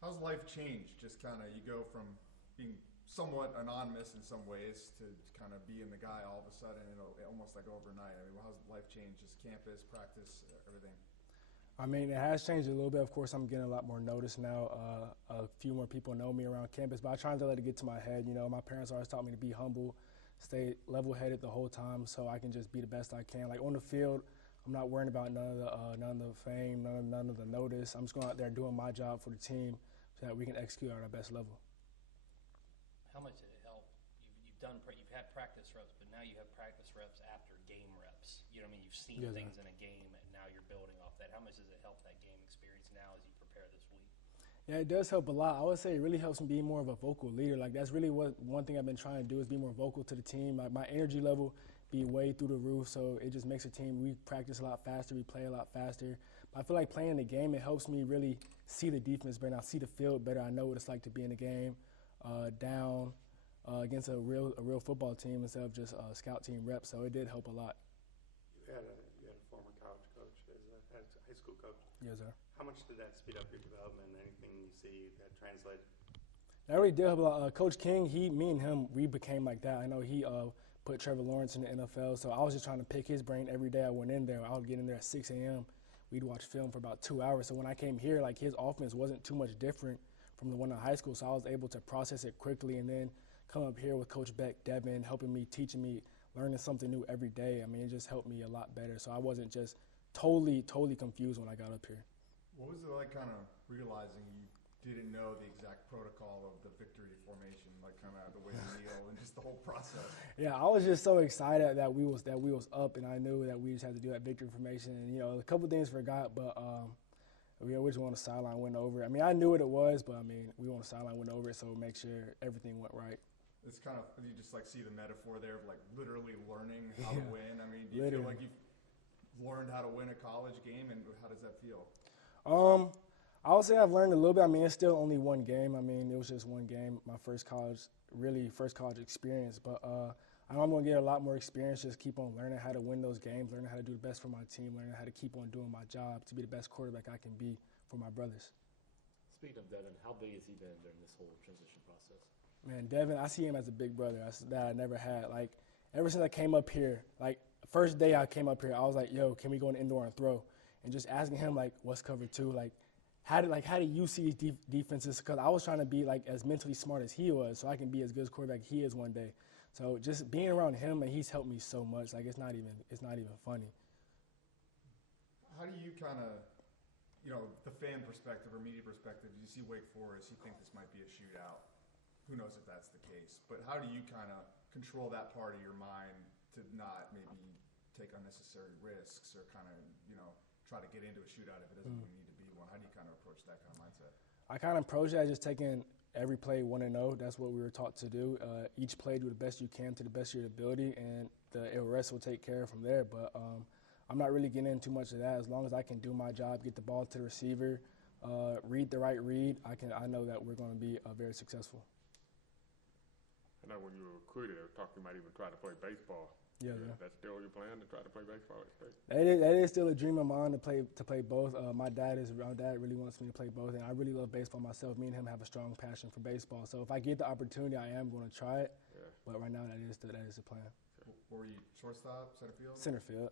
How's life changed? Just kind of, you go from being somewhat anonymous in some ways to kind of being the guy all of a sudden, almost like overnight. I mean, how's life changed? Just campus, practice, everything? I mean, it has changed a little bit. Of course, I'm getting a lot more notice now. A few more people know me around campus, but I try not to let it get to my head. You know, my parents always taught me to be humble, stay level-headed the whole time, so I can just be the best I can. Like on the field, I'm not worrying about none of the fame, none of the notice. I'm just going out there doing my job for the team so that we can execute at our best level. How much did it help? You've had practice reps, but now you have practice reps after game reps. You know what I mean? You've seen things in a game, and now you're building off that. How much does it help that game experience now as you prepare this week? Yeah, it does help a lot. I would say it really helps me be more of a vocal leader. Like that's really one thing I've been trying to do is be more vocal to the team. Like my energy level be way through the roof, so it just makes the team. We practice a lot faster, we play a lot faster. But I feel like playing the game, it helps me really see the defense better. I see the field better. I know what it's like to be in the game, down against a real football team instead of just a scout team rep. So it did help a lot. You had a former college coach as a high school coach. Yes, sir. How much did that speed up your development? Anything you see that translated? That really did help a lot. Coach King, me and him, we became like that. I know he put Trevor Lawrence in the NFL, so I was just trying to pick his brain every day I went in there. I would get in there at 6 a.m. We'd watch film for about 2 hours. So when I came here, like his offense wasn't too much different from the one in high school, so I was able to process it quickly and then come up here with Coach Beck, Devin, helping me, teaching me, learning something new every day. I mean, it just helped me a lot better. So I wasn't just totally confused when I got up here. What was it like kind of realizing you didn't know the exact protocol of the victory formation, like kind of the way you kneel and just the whole process? Yeah, I was just so excited that we was up, and I knew that we just had to do that victory formation. And, you know, a couple things forgot, but we just on the sideline went over it. I mean, I knew what it was, but, I mean, we on the sideline went over it, so make sure everything went right. It's kind of, you just like see the metaphor there of like literally learning how to win. I mean, do you feel like you've learned how to win a college game, and how does that feel? I would say I've learned a little bit. I mean, it's still only one game. I mean, it was just one game, my first college experience. But I know I'm going to get a lot more experience, just keep on learning how to win those games, learning how to do the best for my team, learning how to keep on doing my job to be the best quarterback I can be for my brothers. Speaking of Devin, how big has he been during this whole transition process? Man, Devin, I see him as a big brother that I never had. Like, ever since I came up here, like, first day I came up here, I was like, yo, can we go in the indoor and throw? And just asking him, like, what's cover two? Like, how do you see these defenses? Because I was trying to be, like, as mentally smart as he was so I can be as good as quarterback he is one day. So just being around him, and he's helped me so much. Like, it's not even funny. How do you kind of, you know, the fan perspective or media perspective, you see Wake Forest, you think this might be a shootout. Who knows if that's the case. But how do you kind of control that part of your mind to not maybe take unnecessary risks or kind of, you know, try to get into a shootout if it doesn't even need to be one? How do you kind of approach that kind of mindset? I kind of approach it as just taking every play 1-0. That's what we were taught to do. Each play, do the best you can to the best of your ability, and the rest will take care of from there. But I'm not really getting into too much of that. As long as I can do my job, get the ball to the receiver, read the right read, I know that we're going to be very successful. I know when you were recruited, they were talking about even trying to play baseball. Yeah. That's still your plan, to try to play baseball at state? That is still a dream of mine to play both. My dad really wants me to play both, and I really love baseball myself. Me and him have a strong passion for baseball. So if I get the opportunity, I am going to try it. Yeah. But right now, that is the plan. Were you shortstop, center field? Center field.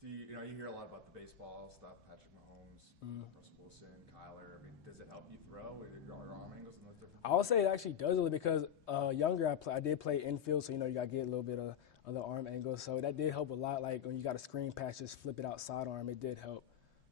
Do you hear a lot about the baseball stuff? Patrick Mahomes, Russell Wilson, Kyler. I mean, does it help you throw with your arm angles and those different things? I would say it actually does because younger I did play infield, so you got to get a little bit of the arm angles. So that did help a lot. Like when you got a screen pass, just flip it out sidearm. It did help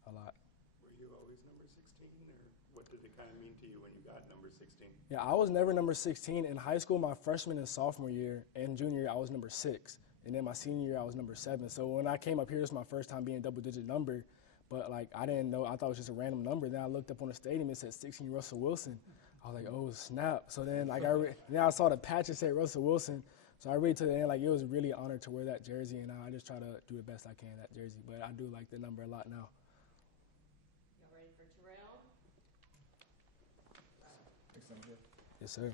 a lot. Were you always number 16, or what did it kind of mean to you when you got number 16? Yeah, I was never number 16 in high school. My freshman and sophomore year and junior year, I was number 6. And then my senior year, I was number 7. So when I came up here, this was my first time being a double-digit number. But, like, I didn't know. I thought it was just a random number. Then I looked up on the stadium. It said 16 Russell Wilson. I was like, oh, snap. So then, like, then I saw the patch that said Russell Wilson. So I really took it in. Like, it was really an honor to wear that jersey. And I just try to do the best I can in that jersey. But I do like the number a lot now. Y'all ready for Terrell? Thanks, Yes, sir.